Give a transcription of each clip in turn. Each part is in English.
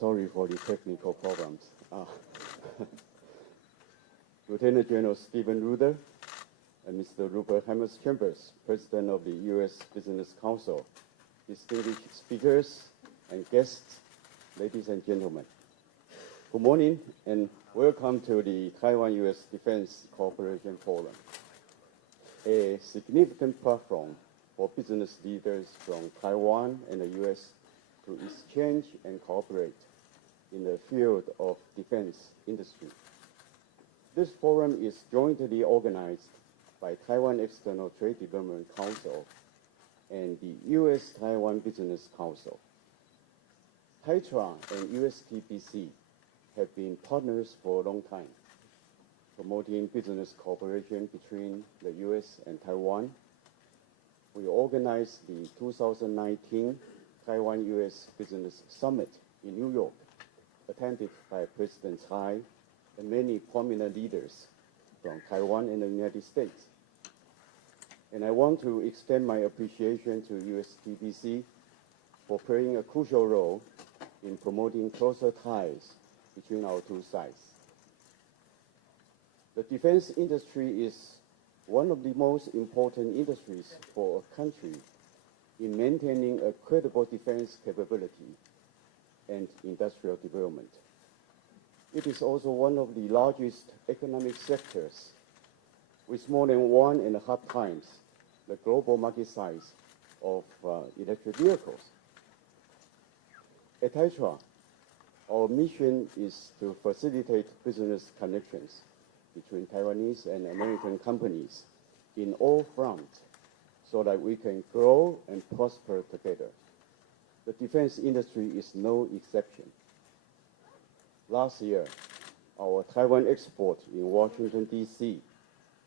sorry for the technical problems. Lieutenant General Stephen Rudder and Mr. Rupert Chambers, President of the U.S. Business Council, distinguished speakers and guests, ladies and gentlemen. Good morning and welcome to the Taiwan-US Defense Cooperation Forum, a significant platform for business leaders from Taiwan and the U.S. to exchange and cooperate in the field of defense industry. This forum is jointly organized by Taiwan External Trade Development Council and the U.S.-Taiwan Business Council. TAITRA and USTPC have been partners for a long time, promoting business cooperation between the U.S. and Taiwan. We organized the 2019 Taiwan-US Business Summit in New York, attended by President Tsai and many prominent leaders from Taiwan and the United States. And I want to extend my appreciation to USTPC for playing a crucial role in promoting closer ties between our two sides. The defense industry is one of the most important industries for a country in maintaining a credible defense capability and industrial development. It is also one of the largest economic sectors, with more than 1.5 times the global market size of electric vehicles. At TAITRA, our mission is to facilitate business connections between Taiwanese and American companies in all fronts so that we can grow and prosper together. The defense industry is no exception. Last year, our Taiwan export in Washington, D.C.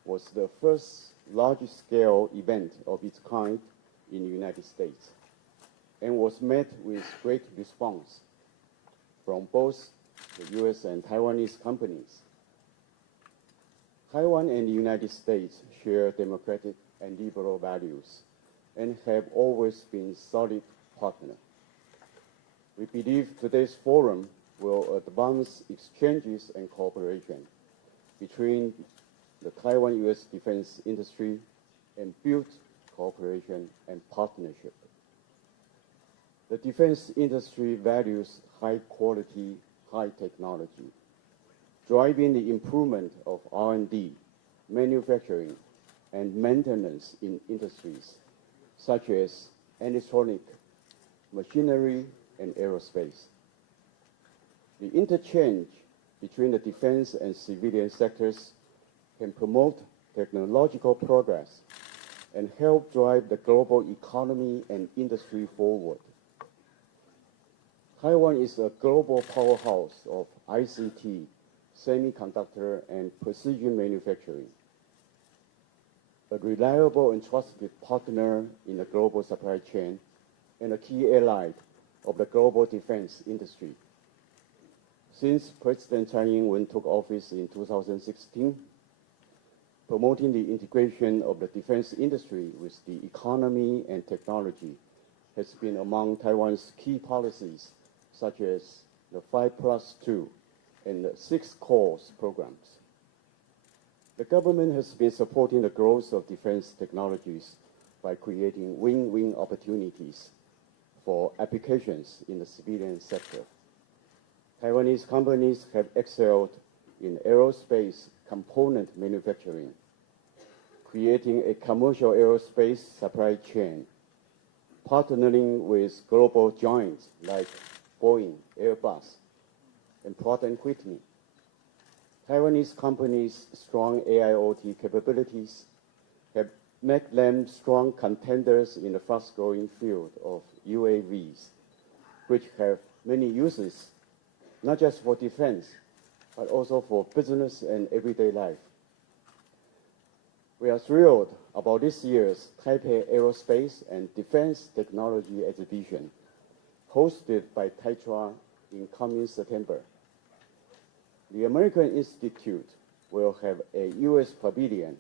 was the first large-scale event of its kind in the United States and was met with great response from both the U.S. and Taiwanese companies. Taiwan and the United States share democratic and liberal values and have always been solid partners. We believe today's forum will advance exchanges and cooperation between the Taiwan-US defense industry and build cooperation and partnership. The defense industry values high quality, high technology, driving the improvement of R&D, manufacturing, and maintenance in industries such as electronic, machinery, and aerospace. The interchange between the defense and civilian sectors can promote technological progress and help drive the global economy and industry forward. Taiwan is a global powerhouse of ICT, semiconductor, and precision manufacturing, a reliable and trusted partner in the global supply chain, and a key ally of the global defense industry. Since President Tsai Ing-wen took office in 2016, promoting the integration of the defense industry with the economy and technology has been among Taiwan's key policies, such as the 5+2 and the 6 Cores programs. The government has been supporting the growth of defense technologies by creating win-win opportunities for applications in the civilian sector. Taiwanese companies have excelled in aerospace component manufacturing, creating a commercial aerospace supply chain, partnering with global giants like Boeing, Airbus, and Pratt & Whitney. Taiwanese companies' strong AIoT capabilities have made them strong contenders in the fast-growing field of UAVs, which have many uses, not just for defense, but also for business and everyday life. We are thrilled about this year's Taipei Aerospace and Defense Technology Exhibition, hosted by TAITRA in coming September. The American Institute will have a U.S. pavilion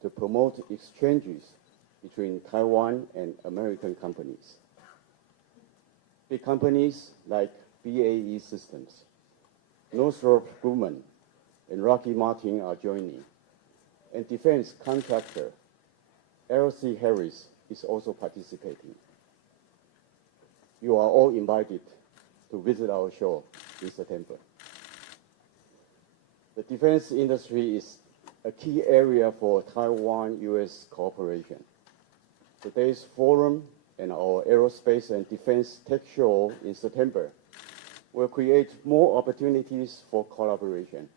to promote exchanges between Taiwan and American companies. Big companies like BAE Systems, Northrop Grumman, and Lockheed Martin are joining. And defense contractor L.C. Harris is also participating. You are all invited to visit our show in September. The defense industry is a key area for Taiwan-US cooperation. Today's forum and our Aerospace and Defense Tech Show in September will create more opportunities for collaboration.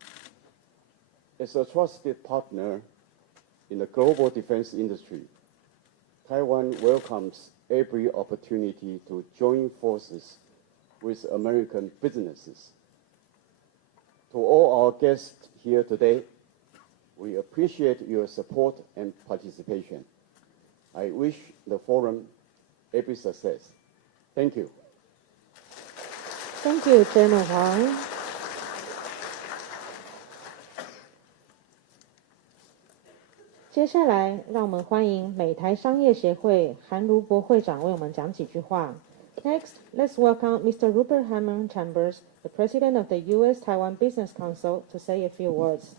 As a trusted partner in the global defense industry, Taiwan welcomes every opportunity to join forces with American businesses. To all our guests here today, we appreciate your support and participation. I wish the forum every success. Thank you. Thank you, Chairman Huang. 接下来，让我们欢迎美台商业协会韩如博会长为我们讲几句话。Next, let's welcome Mr. Rupert Hammond Chambers, the President of the U.S.-Taiwan Business Council, to say a few words.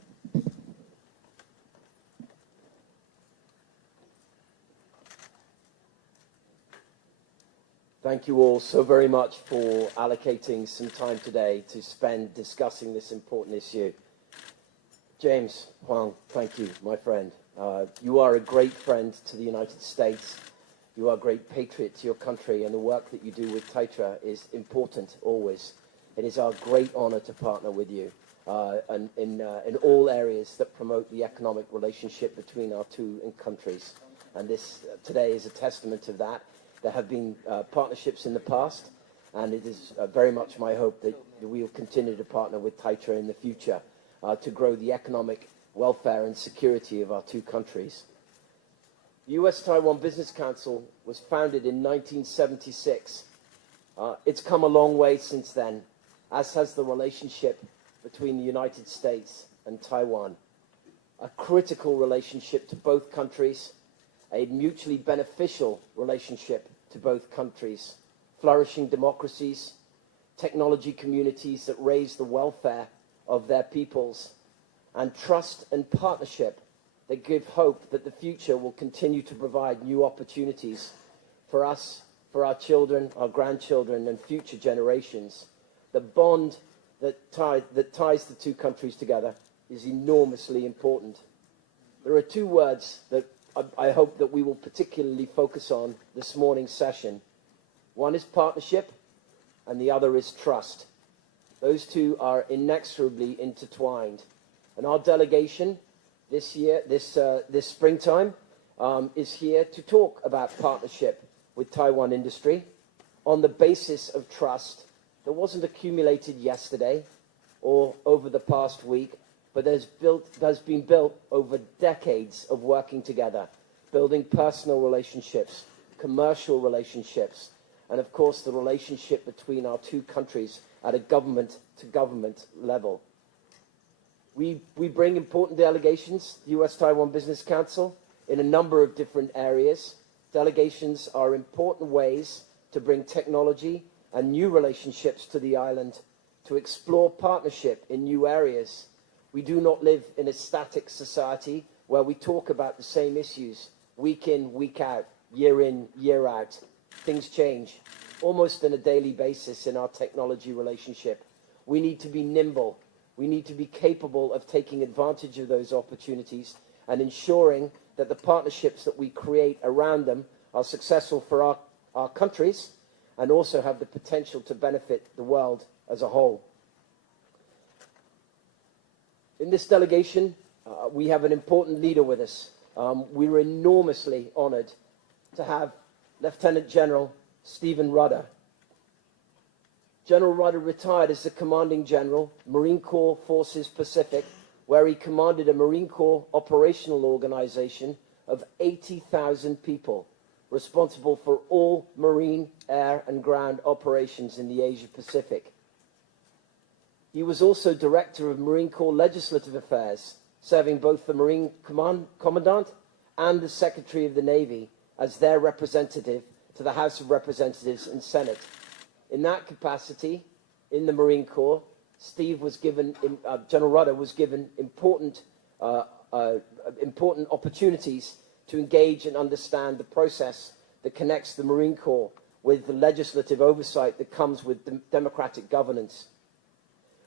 Thank you all so very much for allocating some time today to spend discussing this important issue. James Huang, thank you, my friend. You are a great friend to the United States. You are a great patriot to your country, and the work that you do with Taitra is important always. It is our great honor to partner with you in all areas that promote the economic relationship between our two countries. And this today is a testament of that. There have been partnerships in the past, and it is very much my hope that we will continue to partner with Taitra in the future to grow the economic welfare and security of our two countries. The U.S.-Taiwan Business Council was founded in 1976. It's come a long way since then, as has the relationship between the United States and Taiwan. A critical relationship to both countries, a mutually beneficial relationship to both countries, flourishing democracies, technology communities that raise the welfare of their peoples, and trust and partnership that give hope that the future will continue to provide new opportunities for us, for our children, our grandchildren, and future generations. The bond that ties the two countries together is enormously important. There are two words that I hope that we will particularly focus on this morning's session. One is partnership, and the other is trust. Those two are inexorably intertwined. And our delegation this year, this springtime, is here to talk about partnership with Taiwan industry on the basis of trust that wasn't accumulated yesterday or over the past week, but has been built over decades of working together, building personal relationships, commercial relationships, and of course the relationship between our two countries at a government-to-government level. We bring important delegations, the U.S.-Taiwan Business Council, in a number of different areas. Delegations are important ways to bring technology and new relationships to the island, to explore partnership in new areas. We do not live in a static society where we talk about the same issues week in, week out, year in, year out. Things change almost on a daily basis in our technology relationship. We need to be nimble. We need to be capable of taking advantage of those opportunities and ensuring that the partnerships that we create around them are successful for our countries and also have the potential to benefit the world as a whole. In this delegation, we have an important leader with us. We were enormously honored to have Lieutenant General Steven Rudder. General Rudder retired as the Commanding General, Marine Corps Forces Pacific, where he commanded a Marine Corps operational organization of 80,000 people, responsible for all marine, air, and ground operations in the Asia-Pacific. He was also Director of Marine Corps Legislative Affairs, serving both the Marine Commandant and the Secretary of the Navy as their representative to the House of Representatives and Senate. In that capacity, in the Marine Corps. General Rudder was given important opportunities to engage and understand the process that connects the Marine Corps with the legislative oversight that comes with democratic governance.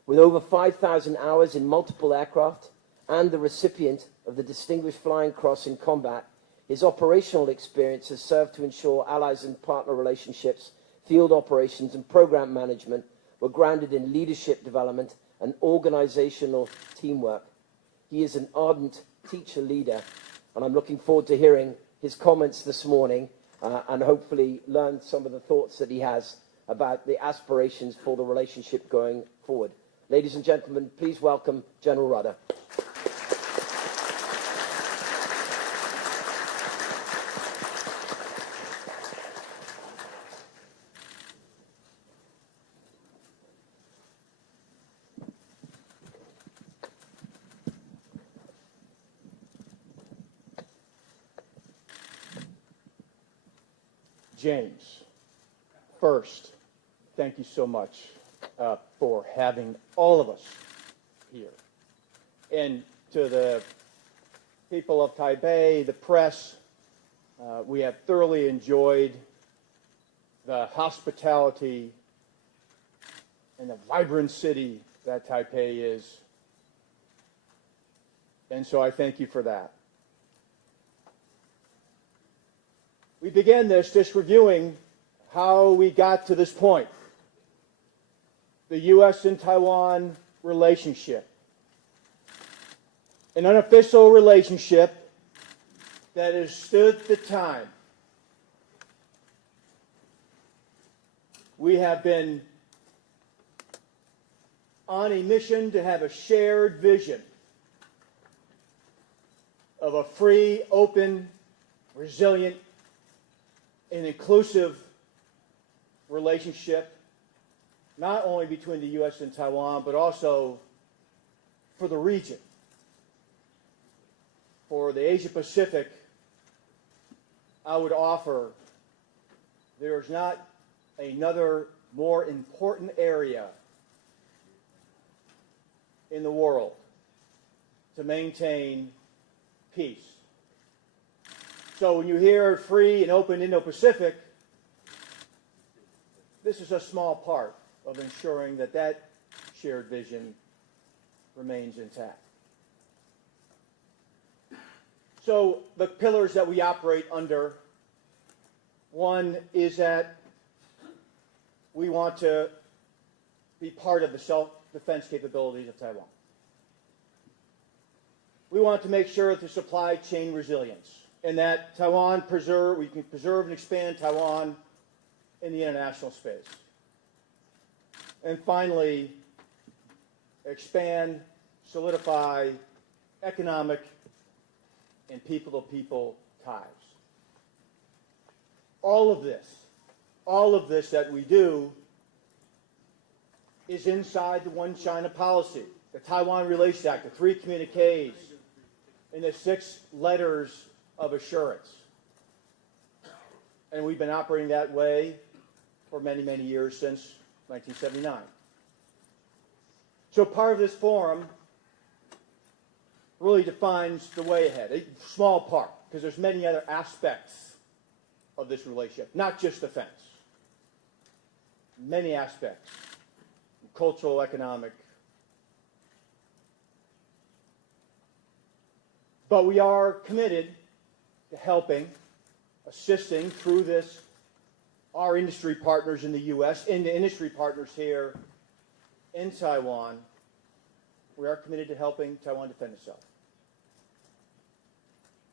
With over 5,000 hours in multiple aircraft and the recipient of the Distinguished Flying Cross in combat, his operational experience has served to ensure allies and partner relationships, field operations and program management were grounded in leadership development and organizational teamwork. He is an ardent teacher leader, and I'm looking forward to hearing his comments this morning and hopefully learn some of the thoughts that he has about the aspirations for the relationship going forward. Ladies and gentlemen, please welcome General Rudder. James, first, thank you so much for having all of us here. And to the people of Taipei, the press, we have thoroughly enjoyed the hospitality and the vibrant city that Taipei is. And so I thank you for that. We began this just reviewing how we got to this point. The U.S. and Taiwan relationship. An unofficial relationship that has stood the time. We have been on a mission to have a shared vision of a free, open, resilient, an inclusive relationship, not only between the U.S. and Taiwan, but also for the region, for the Asia-Pacific. I would offer there's not another more important area in the world to maintain peace. So when you hear free and open Indo-Pacific, this is a small part of ensuring that that shared vision remains intact. So the pillars that we operate under, one is that we want to be part of the self-defense capabilities of Taiwan. We want to make sure that the supply chain resilience and that we can preserve and expand Taiwan in the international space. And finally, expand, solidify economic and people-to-people ties. All of this that we do is inside the One China policy, the Taiwan Relations Act, the 3 communiques, and the 6 letters of assurance. And we've been operating that way for many, many years, since 1979. So part of this forum really defines the way ahead, a small part, because there's many other aspects of this relationship, not just defense. Many aspects, cultural, economic. But we are committed to helping, assisting through this, our industry partners in the U.S. and the industry partners here in Taiwan. We are committed to helping Taiwan defend itself.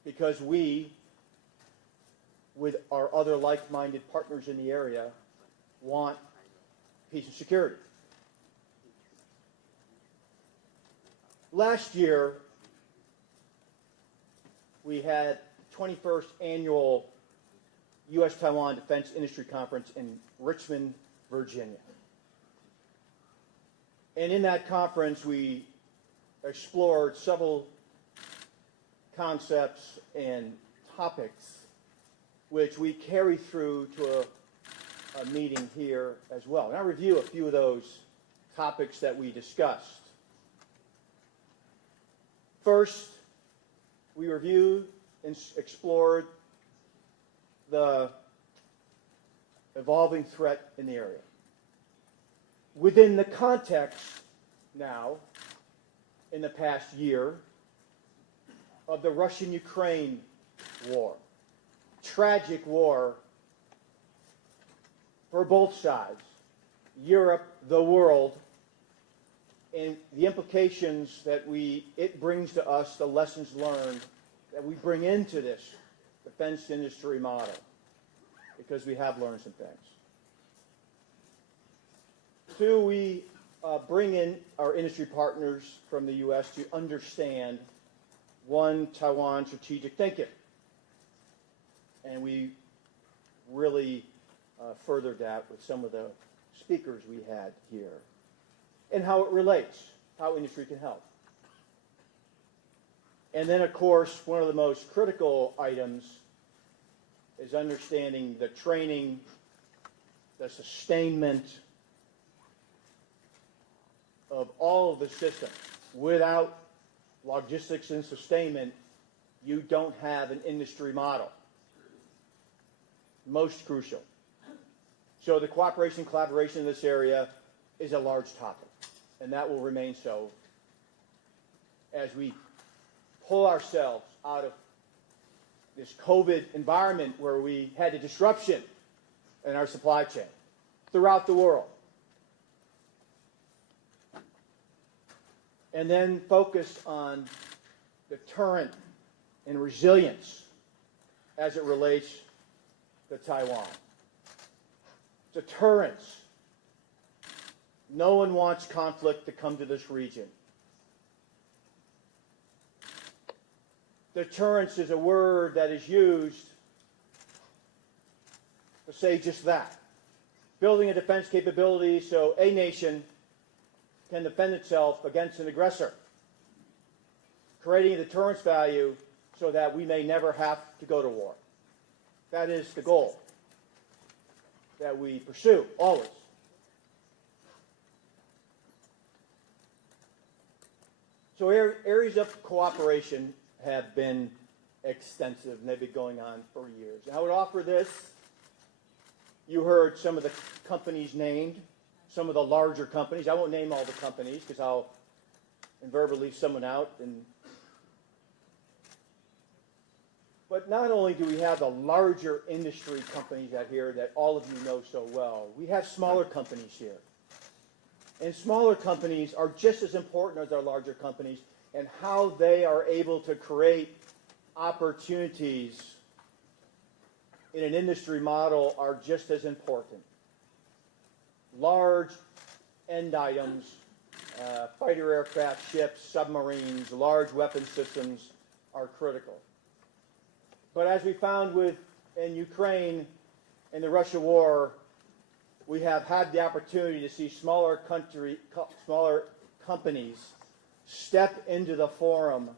Because we, with our other like-minded partners in the area, want peace and security. Last year, we had 21st annual U.S.-Taiwan Defense Industry Conference in Richmond, Virginia. And in that conference, we explored several concepts and topics which we carry through to a meeting here as well. And I'll review a few of those topics that we discussed. First, we reviewed and explored the evolving threat in the area. Within the context now, in the past year, of the Russian-Ukraine war, tragic war for both sides, Europe, the world, and the implications that it brings to us, the lessons learned that we bring into this defense industry model, because we have learned some things. Two, we bring in our industry partners from the U.S. to understand, one, Taiwan strategic thinking. And we really furthered that with some of the speakers we had here, and how it relates, how industry can help. And then, of course, one of the most critical items is understanding the training, the sustainment of all of the systems. Without logistics and sustainment, you don't have an industry model. Most crucial. So the cooperation and collaboration in this area is a large topic, and that will remain so as we pull ourselves out of this COVID environment where we had a disruption in our supply chain throughout the world. And then focus on deterrent and resilience as it relates to Taiwan. Deterrence. No one wants conflict to come to this region. Deterrence is a word that is used to say just that. Building a defense capability so a nation can defend itself against an aggressor. Creating a deterrence value so that we may never have to go to war. That is the goal that we pursue, always. So areas of cooperation have been extensive, and they've been going on for years. And I would offer this. You heard some of the companies named, some of the larger companies. I won't name all the companies because I'll invariably leave someone out. But not only do we have the larger industry companies out here that all of you know so well, we have smaller companies here. And smaller companies are just as important as our larger companies, and how they are able to create opportunities in an industry model are just as important. Large end items, fighter aircraft, ships, submarines, large weapon systems are critical. But as we found in Ukraine and the Russia war, we have had the opportunity to see smaller companies step into the forum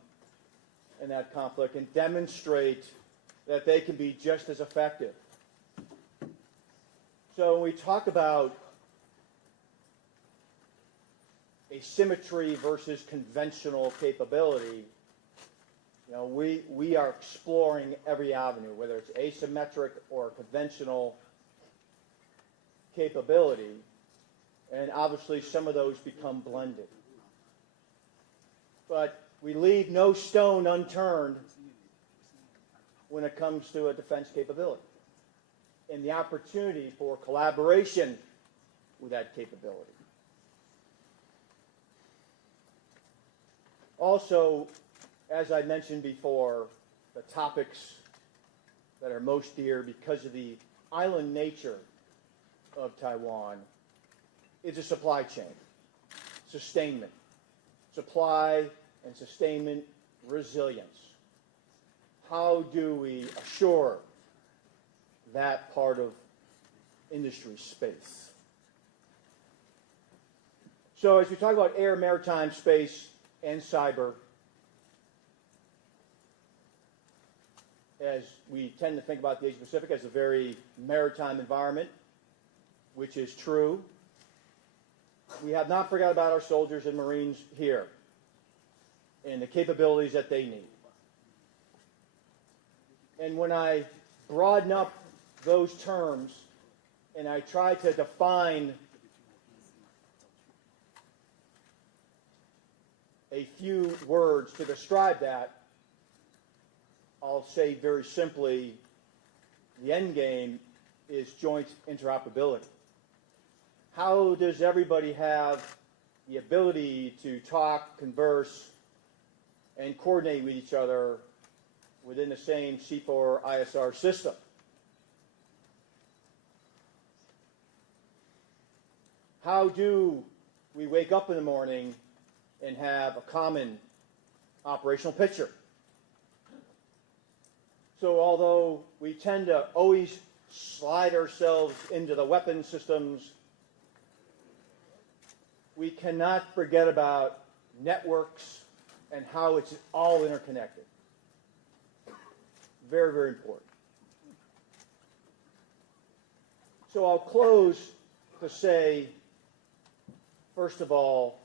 in that conflict and demonstrate that they can be just as effective. So when we talk about asymmetry versus conventional capability, you know, we are exploring every avenue, whether it's asymmetric or conventional capability, and obviously some of those become blended. But we leave no stone unturned when it comes to a defense capability and the opportunity for collaboration with that capability. Also, as I mentioned before, the topics that are most dear because of the island nature of Taiwan is a supply chain, sustainment, supply and sustainment resilience. How do we assure that part of industry space? So as we talk about air, maritime, space, and cyber, as we tend to think about the Asia-Pacific as a very maritime environment, which is true. we have not forgot about our soldiers and Marines here and the capabilities that they need. And when I broaden up those terms and I try to define a few words to describe that, I'll say very simply, the end game is joint interoperability. How does everybody have the ability to talk, converse, and coordinate with each other within the same C4 ISR system? How do we wake up in the morning and have a common operational picture? So although we tend to always slide ourselves into the weapon systems, we cannot forget about networks and how it's all interconnected. Very, very important. So I'll close to say, first of all,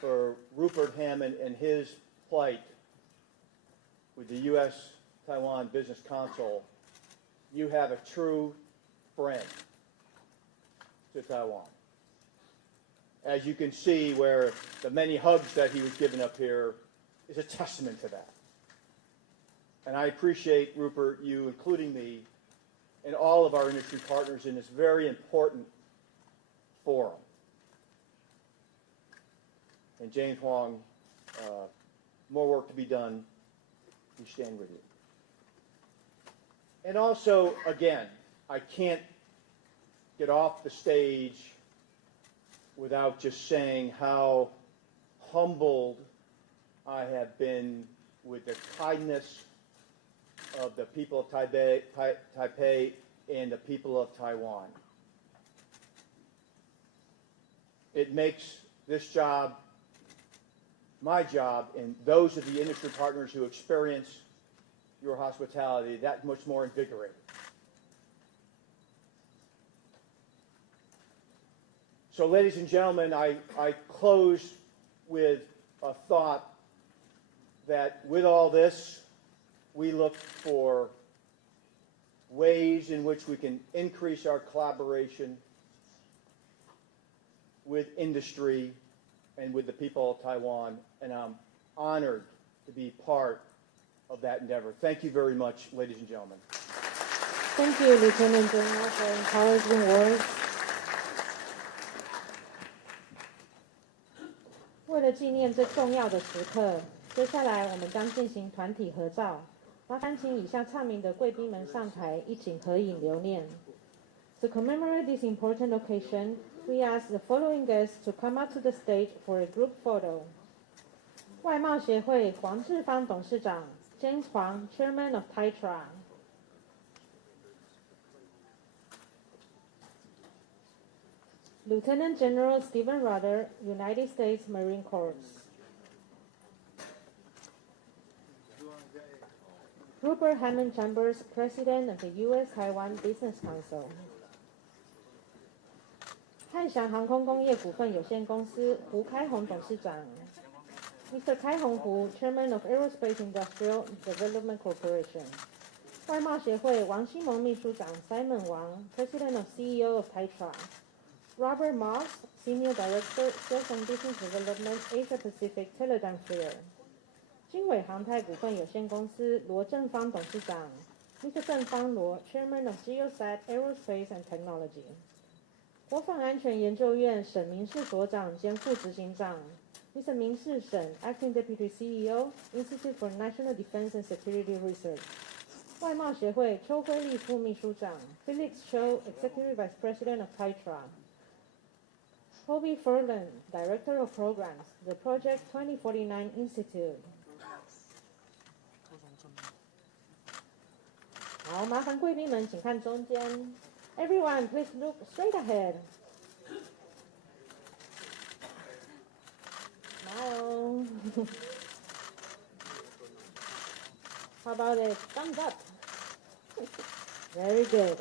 for Rupert Hammond and his plight with the U.S.-Taiwan Business Council, you have a true friend to Taiwan. As you can see, where the many hugs that he was giving up here is a testament to that. And I appreciate, Rupert, you including me and all of our industry partners in this very important forum. And James Huang, more work to be done. We stand with you. And also, again, I can't get off the stage without just saying how humbled I have been with the kindness of the people of Taipei and the people of Taiwan. It makes this job, my job, and those of the industry partners who experience your hospitality that much more invigorating. So, ladies and gentlemen, I close with a thought that with all this, we look for ways in which we can increase our collaboration with industry and with the people of Taiwan, and I'm honored to be part of that endeavor. Thank you very much, ladies and gentlemen. Thank you, Lieutenant General, for encouraging words. 为了纪念这重要的时刻，接下来我们将进行团体合照。麻烦请以下唱名的贵宾们上台一起合影留念。To commemorate this important occasion, we ask the following guests to come up to the stage for a group photo. 外贸协会黄志芳董事长 James Huang, Chairman of TAITRA. Lieutenant General Steven Rudder, United States Marine Corps. Rupert Hammond Chambers, President of the U.S.-Taiwan Business Council. 汉翔航空工业股份有限公司胡开宏董事长 Mr. 开宏胡 Chairman of Aerospace Industrial Development Corporation. 外贸协会王希蒙秘书长 Simon Wang, President of CEO of TAITRA. Robert Moss, Senior Director, Sales and Business Development, Asia Pacific Teledyne FLIR. 经纬航太股份有限公司罗正方董事长 Mr. 郑方罗 Chairman of GeoSat Aerospace and Technology. 国防安全研究院沈明世所长兼副执行长 Mr. 明世沈 Acting Deputy CEO, Institute for National Defense and Security Research. 外贸协会邱辉立副秘书长 Felix Cho, Executive Vice President of TAITRA. Toby Furlan, Director of Programs, the Project 2049 Institute. 好，麻烦贵宾们请看中间。Everyone, please look straight ahead. Smile. How about a thumbs up? Very good.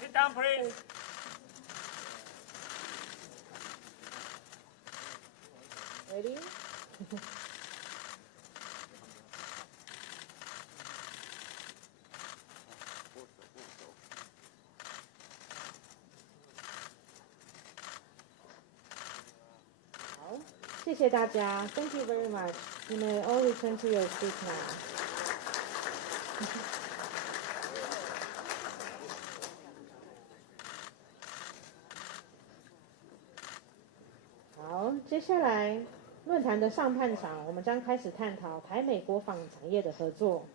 Sit down, please. Ready? 好，谢谢大家。Thank you very much. You may all return to your seats now. 好，接下来论坛的上半场，我们将开始探讨台美国防产业的合作。